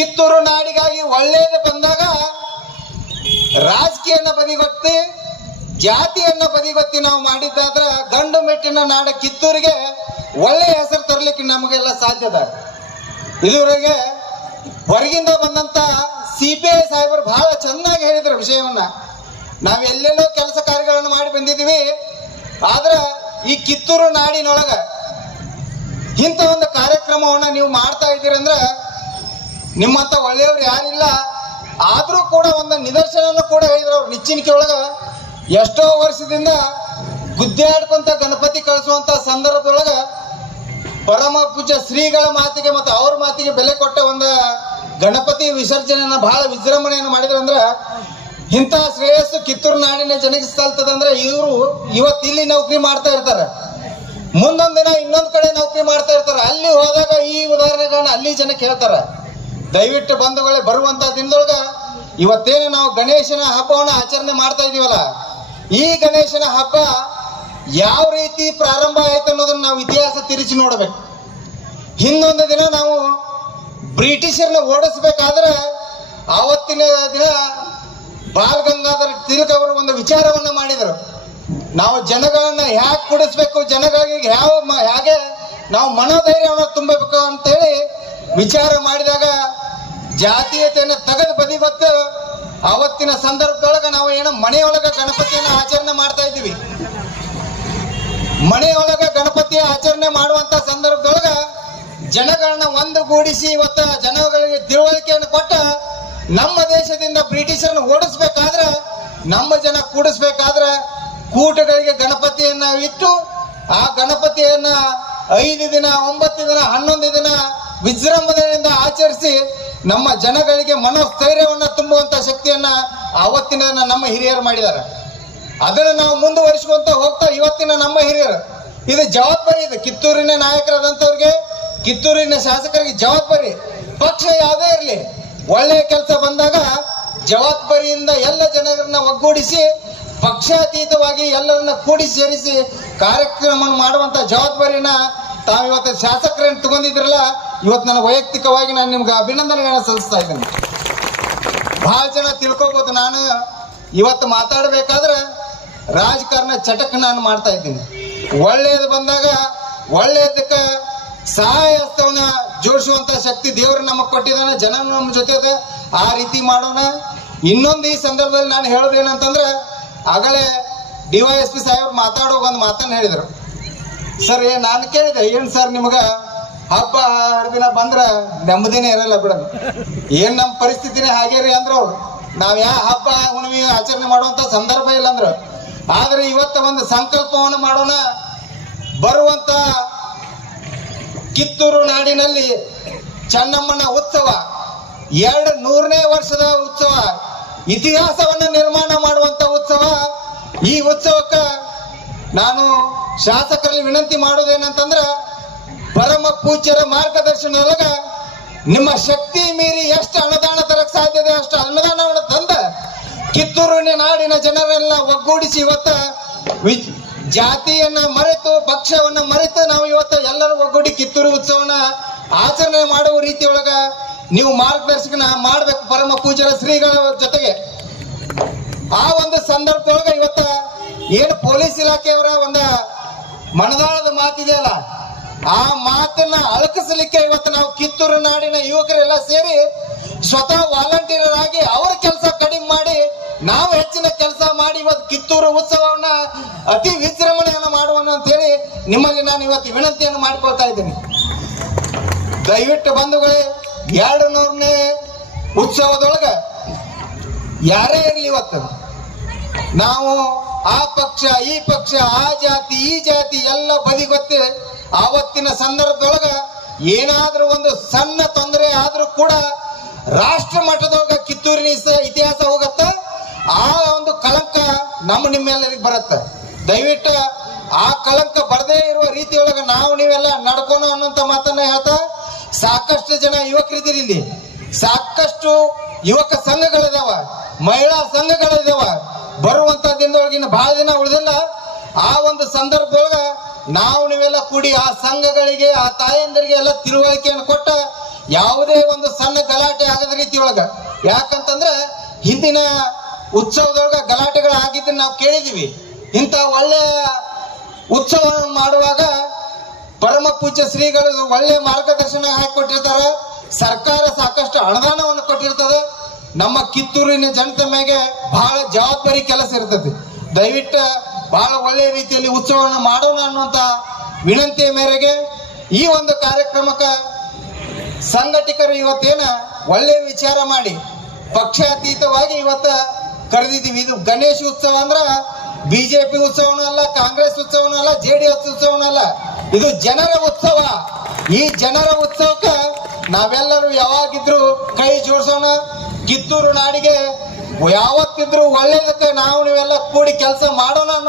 ಕಿತ್ತೂರು ನಾಡಿಗಾಗಿ ಒಳ್ಳೇದು ಬಂದಾಗ ರಾಜಕೀಯನ ಬದಿಗೊತ್ತಿ, ಜಾತಿಯನ್ನ ಬದಿಗೊತ್ತಿ ನಾವು ಮಾಡಿದ್ದಾದ್ರ ಗಂಡು ಮೆಟ್ಟಿನ ನಾಡ ಕಿತ್ತೂರಿಗೆ ಒಳ್ಳೆ ಹೆಸರು ತರಲಿಕ್ಕೆ ನಮಗೆಲ್ಲ ಸಾಧ್ಯದ. ಇದುವರೆಗೆ ಹೊರಗಿಂದ ಬಂದಂತ ಸಿ ಪಿ ಐ ಸಾಹೇಬರು ಬಹಳ ಚೆನ್ನಾಗಿ ಹೇಳಿದ್ರು ವಿಷಯವನ್ನ. ನಾವು ಎಲ್ಲೆಲ್ಲೋ ಕೆಲಸ ಕಾರ್ಯಗಳನ್ನು ಮಾಡಿ ಬಂದಿದ್ದೀವಿ. ಆದ್ರ ಈ ಕಿತ್ತೂರು ನಾಡಿನೊಳಗ ಇಂಥ ಒಂದು ಕಾರ್ಯಕ್ರಮವನ್ನ ನೀವು ಮಾಡ್ತಾ ಇದ್ದೀರಂದ್ರ ನಿಮ್ಮಂತ ಒಳ್ಳೆಯವ್ರು ಯಾರಿಲ್ಲ, ಆದರೂ ಕೂಡ ಒಂದು ನಿದರ್ಶನ ಕೂಡ ಹೇಳಿದ್ರು ಅವ್ರು. ನಿಚ್ಚಿನಿಕೆ ಒಳಗ ಎಷ್ಟೋ ವರ್ಷದಿಂದ ಗುದ್ದಾಡ್ಕೊಂತ ಗಣಪತಿ ಕಳಿಸುವಂತ ಸಂದರ್ಭದೊಳಗ ಪರಮ ಪೂಜ ಶ್ರೀಗಳ ಮಾತಿಗೆ ಮತ್ತು ಅವ್ರ ಮಾತಿಗೆ ಬೆಲೆ ಕೊಟ್ಟ ಒಂದು ಗಣಪತಿ ವಿಸರ್ಜನೆಯನ್ನ ಬಹಳ ವಿಜೃಂಭಣೆಯನ್ನು ಮಾಡಿದ್ರಂದ್ರ ಇಂಥ ಶ್ರೇಯಸ್ಸು ಕಿತ್ತೂರು ನಾಡಿನ ಜನಕ್ಕೆ ಸಲ್ತದಂದ್ರೆ ಇವರು ಇವತ್ತು ಇಲ್ಲಿ ನೌಕರಿ ಮಾಡ್ತಾ ಇರ್ತಾರೆ. ಮುಂದೊಂದು ದಿನ ಇನ್ನೊಂದ್ ಕಡೆ ನೌಕರಿ ಮಾಡ್ತಾ ಇರ್ತಾರೆ. ಅಲ್ಲಿ ಹೋದಾಗ ಈ ಉದಾಹರಣೆಗಳನ್ನ ಅಲ್ಲಿ ಜನ ಕೇಳ್ತಾರ. ದಯವಿಟ್ಟು ಬಂಧುಗಳೇ, ಬರುವಂತ ದಿನದೊಳಗ ಇವತ್ತೇನು ನಾವು ಗಣೇಶನ ಹಬ್ಬವನ್ನು ಆಚರಣೆ ಮಾಡ್ತಾ ಇದೀವಲ್ಲ, ಈ ಗಣೇಶನ ಹಬ್ಬ ಯಾವ ರೀತಿ ಪ್ರಾರಂಭ ಆಯ್ತು ಅನ್ನೋದನ್ನ ನಾವು ಇತಿಹಾಸ ತಿರುಚಿ ನೋಡಬೇಕು. ಹಿಂದೊಂದು ದಿನ ನಾವು ಬ್ರಿಟಿಷರ್ನ ಓಡಿಸ್ಬೇಕಾದ್ರೆ ಆವತ್ತಿನ ದಿನ ಬಾಲ್ ಗಂಗಾಧರ್ ತಿಲಕ್ ಅವರು ಒಂದು ವಿಚಾರವನ್ನ ಮಾಡಿದರು. ನಾವು ಜನಗಳನ್ನ ಹ್ಯಾಕ್ ಕುಡಿಸ್ಬೇಕು ಜನಗಳಿಗೆ ಯಾವ ಹೇಗೆ ನಾವು ಮನೋಧೈರ್ಯವನ್ನು ತುಂಬಬೇಕು ಅಂತೇಳಿ ವಿಚಾರ ಮಾಡಿದಾಗ ಜಾತೀಯತೆಯನ್ನು ತೆಗೆದು ಬದಿಗೊತ್ತು ಆವತ್ತಿನ ಸಂದರ್ಭದೊಳಗೆ ನಾವು ಏನೋ ಮನೆಯೊಳಗ ಗಣಪತಿಯನ್ನ ಆಚರಣೆ ಮಾಡ್ತಾ ಇದ್ದೀವಿ. ಮನೆಯೊಳಗ ಗಣಪತಿ ಆಚರಣೆ ಮಾಡುವಂತ ಸಂದರ್ಭದೊಳಗ ಜನಗಳನ್ನ ಒಂದುಗೂಡಿಸಿ ಇವತ್ತ ಜನಗಳಿಗೆ ತಿಳುವಳಿಕೆಯನ್ನು ಕೊಟ್ಟ ನಮ್ಮ ದೇಶದಿಂದ ಬ್ರಿಟಿಷರನ್ನ ಓಡಿಸ್ಬೇಕಾದ್ರ, ನಮ್ಮ ಜನ ಕೂಡಿಸ್ಬೇಕಾದ್ರ ಕೂಟಗಳಿಗೆ ಗಣಪತಿಯನ್ನ ಇಟ್ಟು ಆ ಗಣಪತಿಯನ್ನ ಐದು ದಿನ, ಒಂಬತ್ತು ದಿನ, ಹನ್ನೊಂದು ದಿನ ವಿಜೃಂಭಣೆಯಿಂದ ಆಚರಿಸಿ ನಮ್ಮ ಜನಗಳಿಗೆ ಮನಸ್ಥೈರ್ಯವನ್ನು ತುಂಬುವಂತ ಶಕ್ತಿಯನ್ನ ಆವತ್ತಿನ ದಿನ ನಮ್ಮ ಹಿರಿಯರು ಮಾಡಿದ್ದಾರೆ. ಅದನ್ನ ನಾವು ಮುಂದುವರಿಸುವಂತ ಹೋಗ್ತಾ ಇವತ್ತಿನ ನಮ್ಮ ಹಿರಿಯರು. ಇದು ಜವಾಬ್ದಾರಿ ಇದೆ. ಕಿತ್ತೂರಿನ ನಾಯಕರಾದಂಥವ್ರಿಗೆ ಕಿತ್ತೂರಿನ ಶಾಸಕರಿಗೆ ಜವಾಬ್ದಾರಿ. ಪಕ್ಷ ಯಾವುದೇ ಇರಲಿ ಒಳ್ಳೆಯ ಕೆಲಸ ಬಂದಾಗ ಜವಾಬ್ದಾರಿಯಿಂದ ಎಲ್ಲ ಜನರನ್ನ ಒಗ್ಗೂಡಿಸಿ, ಪಕ್ಷಾತೀತವಾಗಿ ಎಲ್ಲರನ್ನ ಕೂಡಿ ಸೇರಿಸಿ ಕಾರ್ಯಕ್ರಮವನ್ನು ಮಾಡುವಂತ ಜವಾಬ್ದಾರಿನ ತಾವಿವತ್ತು ಶಾಸಕರನ್ನು ತಗೊಂಡಿದ್ರಲ್ಲ ಇವತ್ತು ನನ್ನ ವೈಯಕ್ತಿಕವಾಗಿ ನಾನು ನಿಮ್ಗೆ ಅಭಿನಂದನೆಗಳನ್ನ ಸಲ್ಲಿಸ್ತಾ ಇದ್ದೇನೆ. ಬಹಳ ಜನ ತಿಳ್ಕೊಬೋದು. ನಾನು ಇವತ್ತು ಮಾತಾಡಬೇಕಾದ್ರೆ ರಾಜಕಾರಣ ಚಟಕ್ ನಾನು ಮಾಡ್ತಾ ಇದ್ದೀನಿ. ಒಳ್ಳೇದು ಬಂದಾಗ ಒಳ್ಳೆಯದಕ್ಕೆ ಸಹಾಯ ಹಸ್ತವನ್ನ ಜೋಡಿಸುವಂತ ಶಕ್ತಿ ದೇವರು ನಮಗೆ ಕೊಟ್ಟಿದ್ದಾನೆ. ಜನ ನಮ್ಮ ಜೊತೆ ಅದ ಆ ರೀತಿ ಮಾಡೋಣ. ಇನ್ನೊಂದು ಈ ಸಂದರ್ಭದಲ್ಲಿ ನಾನು ಹೇಳೋದು ಏನಂತಂದ್ರೆ ಆಗಲೇ ಡಿ ವೈ ಎಸ್ ಪಿ ಸಾಹೇಬ್ರು ಮಾತಾಡೋ ಒಂದು ಮಾತನ್ನು ಹೇಳಿದರು. ಸರ್ ನಾನು ಕೇಳಿದೆ, ಏನು ಸರ್ ನಿಮ್ಗ? ಹಬ್ಬ ಹರಿದಿನ ಬಂದ್ರ ನೆಮ್ಮದಿನೇ ಇರಲ್ಲ ಬಿಡ ಏನ್ ನಮ್ಮ ಪರಿಸ್ಥಿತಿನೇ ಹಾಗೇರಿ ಅಂದ್ರು, ನಾವ್ ಯಾವ ಹಬ್ಬ ಹುಣ್ಣಿಮೆ ಆಚರಣೆ ಮಾಡುವಂತ ಸಂದರ್ಭ ಇಲ್ಲ ಅಂದ್ರ. ಆದ್ರೆ ಇವತ್ತ ಒಂದು ಸಂಕಲ್ಪವನ್ನು ಮಾಡೋಣ. ಬರುವಂತ ಕಿತ್ತೂರು ನಾಡಿನಲ್ಲಿ ಚೆನ್ನಮ್ಮನ ಉತ್ಸವ, ಎರಡು ನೂರನೇ ವರ್ಷದ ಉತ್ಸವ, ಇತಿಹಾಸವನ್ನ ನಿರ್ಮಾಣ ಮಾಡುವಂತ ಉತ್ಸವ. ಈ ಉತ್ಸವಕ್ಕ ನಾನು ಶಾಸಕರಲ್ಲಿ ವಿನಂತಿ ಮಾಡೋದೇನಂತಂದ್ರ ಪರಮ ಪೂಜ್ಯರ ಮಾರ್ಗದರ್ಶನದೊಳಗ ನಿಮ್ಮ ಶಕ್ತಿ ಮೀರಿ ಎಷ್ಟು ಅನುದಾನ ತರಕ್ ಸಾಧ್ಯ ಇದೆ, ಅಷ್ಟು ಅನುದಾನವನ್ನು ತಂದ ಕಿತ್ತೂರಿನ ನಾಡಿನ ಜನರೆಲ್ಲ ಒಗ್ಗೂಡಿಸಿ ಇವತ್ತ ಜಾತಿಯನ್ನ ಮರೆತು, ಪಕ್ಷವನ್ನ ಮರೆತು ನಾವು ಇವತ್ತು ಎಲ್ಲರೂ ಒಗ್ಗೂಡಿ ಕಿತ್ತೂರು ಉತ್ಸವನ ಆಚರಣೆ ಮಾಡುವ ರೀತಿಯೊಳಗ ನೀವು ಮಾರ್ಗದರ್ಶಕನ ಮಾಡ್ಬೇಕು ಪರಮ ಪೂಜ್ಯರ ಶ್ರೀಗಳ ಜೊತೆಗೆ. ಆ ಒಂದು ಸಂದರ್ಭದೊಳಗ ಇವತ್ತ ಏನು ಪೊಲೀಸ್ ಇಲಾಖೆಯವರ ಒಂದು ಮನದಾಳದ ಮಾತಿದೆಯಲ್ಲ ಆ ಮಾತನ್ನ ಅಳಕಿಸಲಿಕ್ಕೆ ಇವತ್ತು ನಾವು ಕಿತ್ತೂರು ನಾಡಿನ ಯುವಕರೆಲ್ಲ ಸೇರಿ ಸ್ವತಃ ವಾಲಂಟಿಯರ್ ಆಗಿ ಅವ್ರ ಕೆಲಸ ಕಡಿಮೆ ಮಾಡಿ, ನಾವು ಹೆಚ್ಚಿನ ಕೆಲಸ ಮಾಡಿ ಇವತ್ತು ಕಿತ್ತೂರು ಉತ್ಸವವನ್ನ ಅತಿ ವಿಜೃಂಭಣೆಯನ್ನು ಮಾಡುವಣ ಅಂತ ಹೇಳಿ ನಿಮ್ಮಲ್ಲಿ ನಾನು ಇವತ್ತು ವಿನಂತಿಯನ್ನು ಮಾಡ್ಕೊಳ್ತಾ ಇದ್ದೀನಿ. ದಯವಿಟ್ಟು ಬಂಧುಗಳೇ ಎರಡು ನೂರನೇ ಉತ್ಸವದೊಳಗ ಯಾರೇ ಇರಲಿ ಇವತ್ತು, ನಾವು ಆ ಪಕ್ಷ, ಈ ಪಕ್ಷ, ಆ ಜಾತಿ, ಈ ಜಾತಿ ಎಲ್ಲ ಬದಿಗೊತ್ತಿ ಆವತ್ತಿನ ಸಂದರ್ಭದೊಳಗ ಏನಾದ್ರೂ ಒಂದು ಸಣ್ಣ ತೊಂದರೆ ಆದ್ರೂ ಕೂಡ ರಾಷ್ಟ್ರ ಮಟ್ಟದೊಳಗ ಕಿತ್ತೂರಿನ ಇತಿಹಾಸ ಹೋಗತ್ತ. ಆ ಒಂದು ಕಳಂಕ ನಮ್ಮ ನಿಮ್ಮೆಲ್ಲರಿಗೆ ಬರುತ್ತೆ. ದಯವಿಟ್ಟು ಆ ಕಳಂಕ ಬರದೇ ಇರುವ ರೀತಿಯೊಳಗ ನಾವು ನೀವೆಲ್ಲ ನಡ್ಕೋಣ ಅನ್ನೋಂತ ಮಾತನ್ನ ಹೇಳ್ತಾ, ಸಾಕಷ್ಟು ಜನ ಯುವಕರಿದ್ದೀರಿ ಇಲ್ಲಿ. ಸಾಕಷ್ಟು ಯುವಕ ಸಂಘಗಳಿದಾವ, ಮಹಿಳಾ ಸಂಘಗಳಿದಾವ ಬಹಳ ದಿನ ಉಳಿದಿಲ್ಲ ಆ ಒಂದು ಸಂದರ್ಭದೊಳಗ ನಾವು ನೀವೆಲ್ಲ ಕೂಡಿ ಆ ಸಂಘಗಳಿಗೆ, ಆ ತಾಯಂದಿರಿಗೆ ಎಲ್ಲ ತಿಳುವಳಿಕೆಯನ್ನು ಕೊಟ್ಟ ಯಾವುದೇ ಒಂದು ಸಣ್ಣ ಗಲಾಟೆ ಆಗದ ರೀತಿಯೊಳಗ. ಯಾಕಂತಂದ್ರೆ ಹಿಂದಿನ ಉತ್ಸವದೊಳಗ ಗಲಾಟೆಗಳು ಆಗಿದ್ದನ್ನ ನಾವು ಕೇಳಿದೀವಿ. ಇಂಥ ಒಳ್ಳೆ ಉತ್ಸವ ಮಾಡುವಾಗ ಪರಮ ಪೂಜ್ಯ ಶ್ರೀಗಳು ಒಳ್ಳೆ ಮಾರ್ಗದರ್ಶನ ಹಾಕಿಕೊಟ್ಟಿರ್ತಾರ ಸರ್ಕಾರ ಸಾಕಷ್ಟು ಅನುದಾನವನ್ನು ಕೊಟ್ಟಿರ್ತದೆ. ನಮ್ಮ ಕಿತ್ತೂರಿನ ಜನತೆ ಮೇಲೆ ಬಹಳ ಜವಾಬ್ದಾರಿ ಕೆಲಸ ಇರ್ತದೆ. ದಯವಿಟ್ಟು ಬಹಳ ಒಳ್ಳೆ ರೀತಿಯಲ್ಲಿ ಉತ್ಸವವನ್ನು ಮಾಡೋಣ ಅನ್ನುವಂತ ವಿನಂತಿಯ ಮೇರೆಗೆ ಈ ಒಂದು ಕಾರ್ಯಕ್ರಮಕ್ಕೆ ಸಂಘಟಕರು ಇವತ್ತೇನ ಒಳ್ಳೆ ವಿಚಾರ ಮಾಡಿ ಪಕ್ಷಾತೀತವಾಗಿ ಇವತ್ತ ಕರೆದಿದ್ದೀವಿ. ಇದು ಗಣೇಶ ಉತ್ಸವ ಅಂದ್ರ ಬಿಜೆಪಿ ಉತ್ಸವನ ಅಲ್ಲ, ಕಾಂಗ್ರೆಸ್ ಉತ್ಸವನೂ ಅಲ್ಲ, ಜೆ ಡಿ ಎಸ್ ಉತ್ಸವನೂ ಅಲ್ಲ. ಇದು ಜನರ ಉತ್ಸವ. ಈ ಜನರ ಉತ್ಸವಕ್ಕ ನಾವೆಲ್ಲರೂ ಯಾವಾಗಿದ್ರು ಕೈ ಜೋಡಿಸೋಣ. ಕಿತ್ತೂರು ನಾಡಿಗೆ ಯಾವತ್ತಿದ್ರು ಒಳ್ಳೇದಕ್ಕೆ ನಾವು ನೀವೆಲ್ಲ ಕೂಡಿ ಕೆಲಸ ಮಾಡೋಣ ಅನ್ನೋ